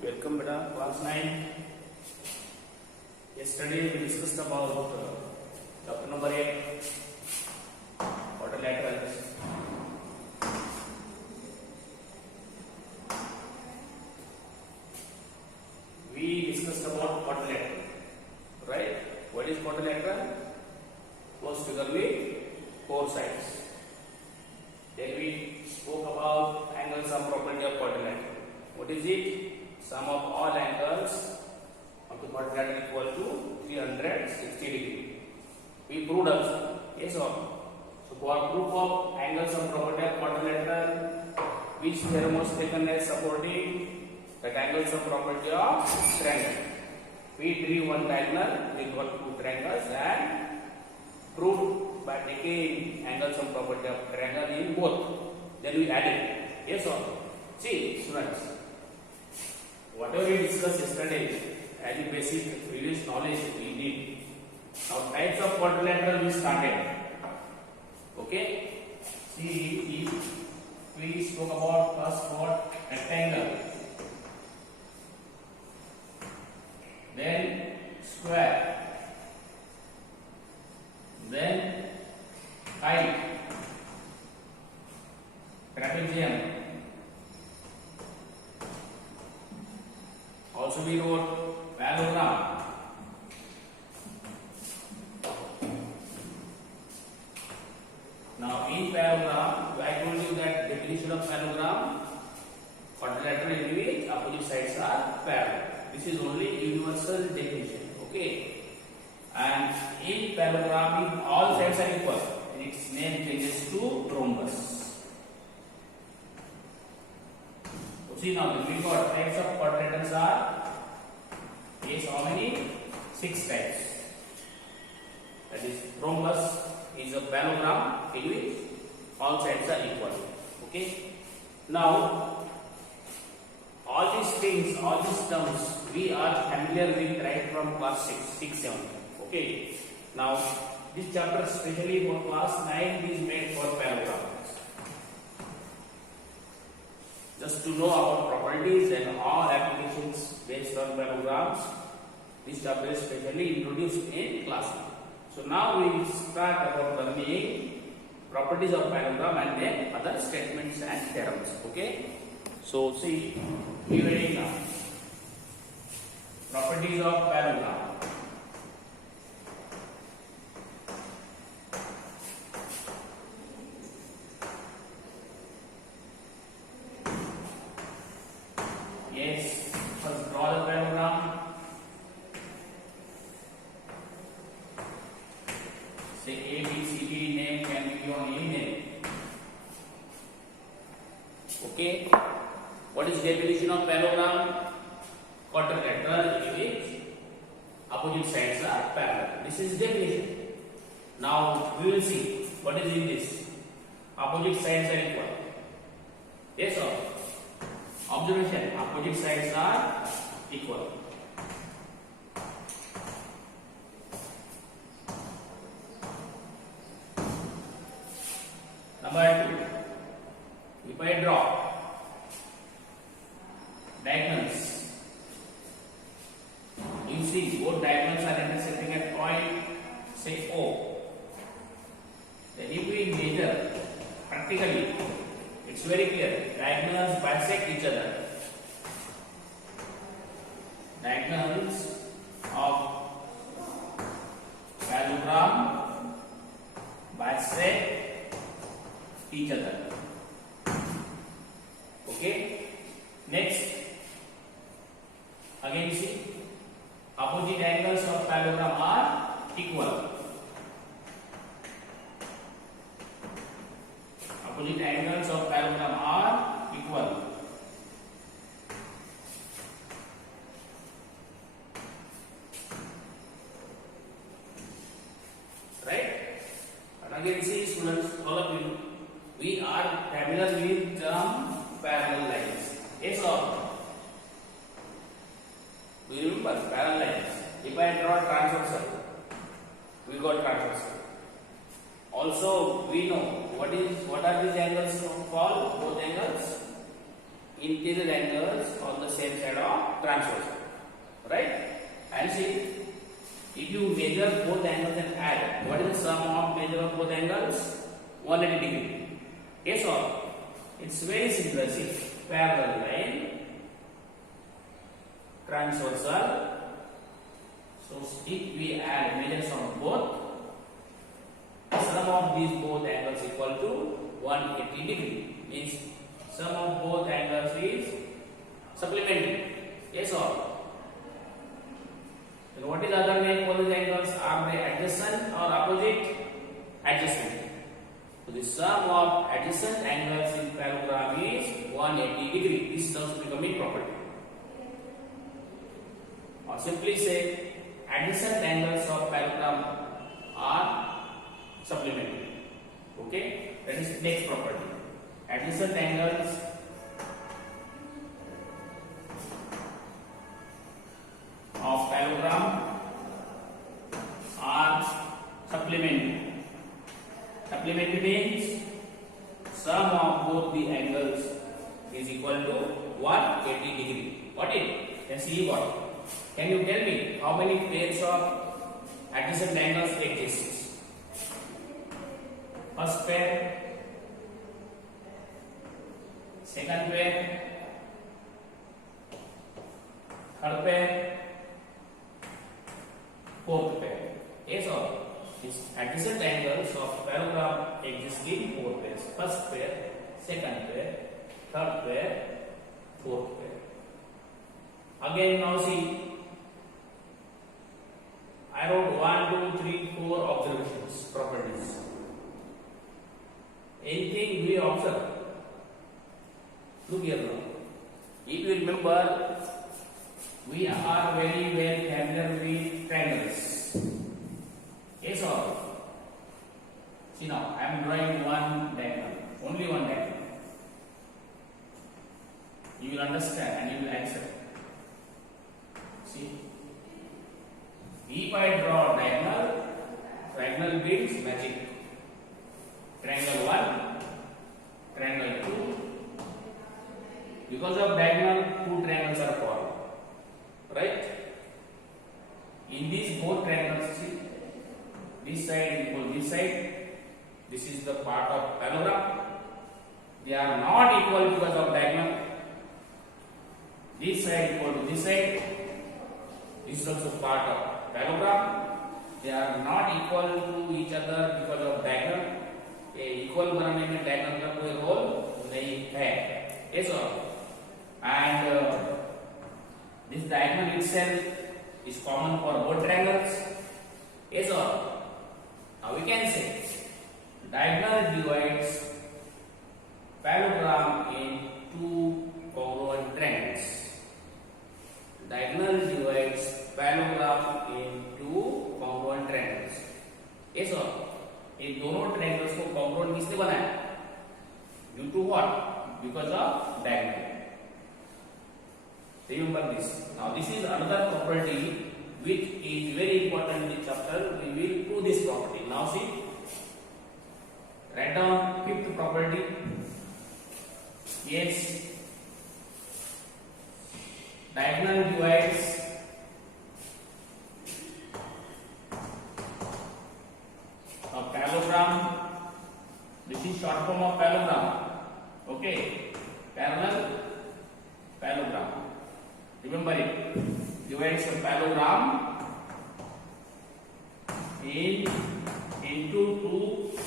Welcome, beta, class 9. Yesterday we discussed about chapter number 8, quadrilaterals. We discussed about quadrilateral, right? What is quadrilateral? Closed figure with 4 sides. Then we spoke about angle sum property of quadrilateral. What is it? Sum of all angles of the quadrilateral equal to 360 degree. We proved also. Yes or no? So for proof of angle sum property of quadrilateral, which theorem was taken as supporting that angle sum property of triangle. We drew one diagonal, we got two triangles and proved by taking angle sum property of triangle in both. Then we added. Yes or no? See, students, whatever we discussed yesterday as a basic previous knowledge we did. Now types of quadrilateral we started. Okay? See, if we spoke about first what? Rectangle. Then square. Then kite. Trapezium. Also we wrote parallelogram. Now in parallelogram, I told you that definition of parallelogram, quadrilateral in which opposite sides are parallel. This is only universal definition. Okay. And in parallelogram, all sides are equal. And its name changes to rhombus. See now, we got types of quadrilaterals are, yes, how many? 6 types. That is, rhombus is a parallelogram in which all sides are equal. Okay. Now, all these things, all these terms, we are familiar with right from class 6, 7. Okay. Now, this chapter, especially for class 9, is made for parallelogram. Just to know about properties and all applications based on parallelograms, this chapter is specially introduced in class 1. So now we will start about learning properties of parallelogram and then other statements and theorems. Okay. So see, we are reading now. Properties of parallelogram. Yes, first draw the parallelogram. Say A, B, C, D name can be given any name. Okay. What is definition of parallelogram? Quadrilateral in which opposite sides are parallel. This is definition. Now we will see what is in this. Opposite sides are equal. Yes or no? Observation, opposite sides are equal. Number 2, if I draw diagonals, you see both diagonals are intersecting at point, say O. Then if we measure practically, it's very clear. Diagonals bisect each other. Diagonals of parallelogram bisect each other. Okay. Next, again see, opposite angles of parallelogram are equal. Opposite angles of parallelogram are equal. Right? And again see, students, all of you, we are familiar with term parallel lines. Yes or no? We remember parallel lines. If I draw transversal, we got transversal. Also, we know what are these angles called? Both angles interior angles on the same side of transversal, right? And see, if you measure both angles and add, what is the sum of measure of both angles? 180 degree. Yes or? It's very simple. See, parallel line, transversal. So if we add measures of both, sum of these both angles equal to 180 degree. Means sum of both angles is supplementary. Yes or? Then what is the other name for these angles? Are they adjacent or opposite? Adjacent. So the sum of adjacent angles in parallelogram is 180 degree. This term becoming property. Or simply say adjacent angles of parallelogram are supplementary. Okay, that is next property. Adjacent angles of parallelogram are supplementary. Supplementary means sum of both the angles is equal to 180 degree. What it? Can see what? Can you tell me how many pairs of adjacent angles exist? First pair, second pair, third pair, fourth pair. Yes or? These adjacent angles of parallelogram exist in 4 pairs. First pair, second pair, third pair, fourth pair. Again now see, I wrote 1, 2, 3, 4 observations, properties. Anything we observe? Look here now. If you remember, we are very well familiar with triangles. Yes or? See now, I am drawing one diagonal, only one diagonal. You will understand and you will accept. See, if I draw diagonal, diagonal means magic. Triangle 1, triangle 2. Because of diagonal, 2 triangles are formed. Right? In these both triangles, see, this side equal this side. This is the part of parallelogram. They are not equal because of diagonal. This side equal to this side. This is also part of parallelogram. They are not equal to each other because of diagonal. Equal बनाने में diagonal का कोई role नहीं है. Yes or? And this diagonal itself is common for both triangles. Yes or? Now we can say diagonal divides parallelogram in 2 congruent triangles. Diagonal divides parallelogram in 2 congruent triangles. Yes or? ये दोनों triangles को congruent किसने बनाया? Due to what? Because of diagonal. Remember this. Now this is another property which is very important in the chapter. We will prove this property. Now see, write down fifth property. Yes, diagonal divides a parallelogram. This is short form of parallelogram. Okay, parallel parallelogram. Remember it. Divides a parallelogram into 2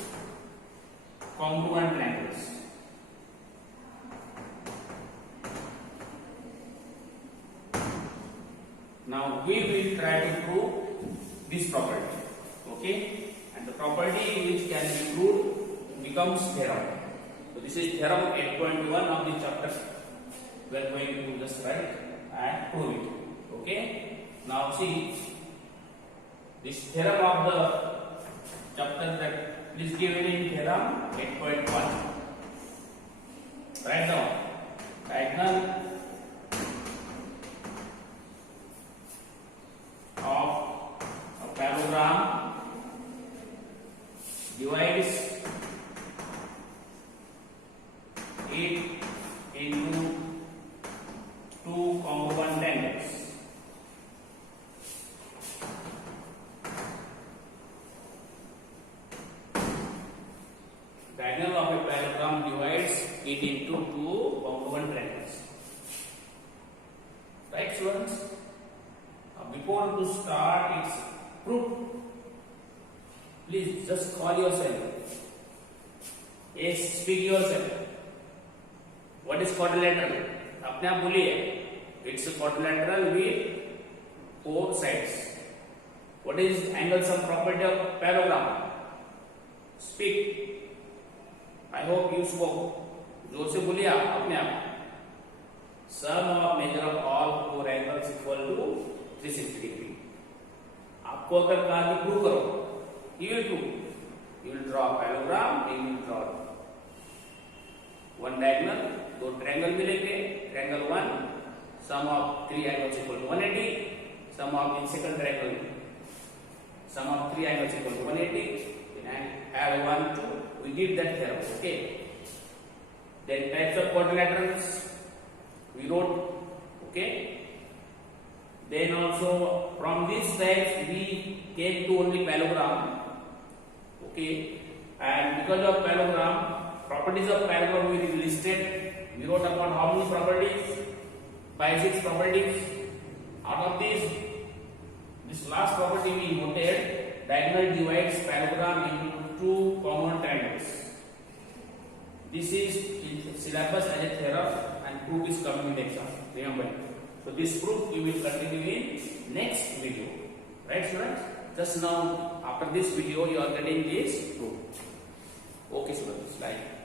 congruent triangles. Now we will try to prove this property. Okay, and the property which can be proved becomes theorem. So this is theorem 8.1 of the chapter. We are going to just write and prove it. Okay, now see this theorem of the chapter that is given in theorem 8.1. Write down diagonal of a parallelogram divides it into 2 congruent triangles. into two congruent triangles. Right, students? Before to start its proof, please just call yourself. Yes, speak yourself. What is quadrilateral? अपने आप बोलिए. It's a quadrilateral with four sides. What is angle sum property of parallelogram? Speak. I hope you spoke. जोर से बोलिए आप अपने आप. Sum of measure of all four angles equal to 360 degree. आपको अगर कहा कि प्रूव करो, you will prove. You will draw parallelogram, you will draw one diagonal. दो ट्रायंगल मिलेंगे. Triangle 1, sum of three angles equal to 180. Sum of in second triangle, sum of three angles equal to 180. And add 1, 2. We did that theorem. Okay. Then types of quadrilaterals we wrote. Okay. Then also from these types we came to only parallelogram. Okay. And because of parallelogram, properties of parallelogram we listed. We wrote upon how many properties? 5, 6 properties. Out of these, this last property we noted. Diagonal divides parallelogram into two congruent triangles. This is in syllabus as a theorem, and proof is coming in the exam. Remember. So this proof you will continue in next video. Right, students? Just now after this video you are getting this proof. Okay, students. Like.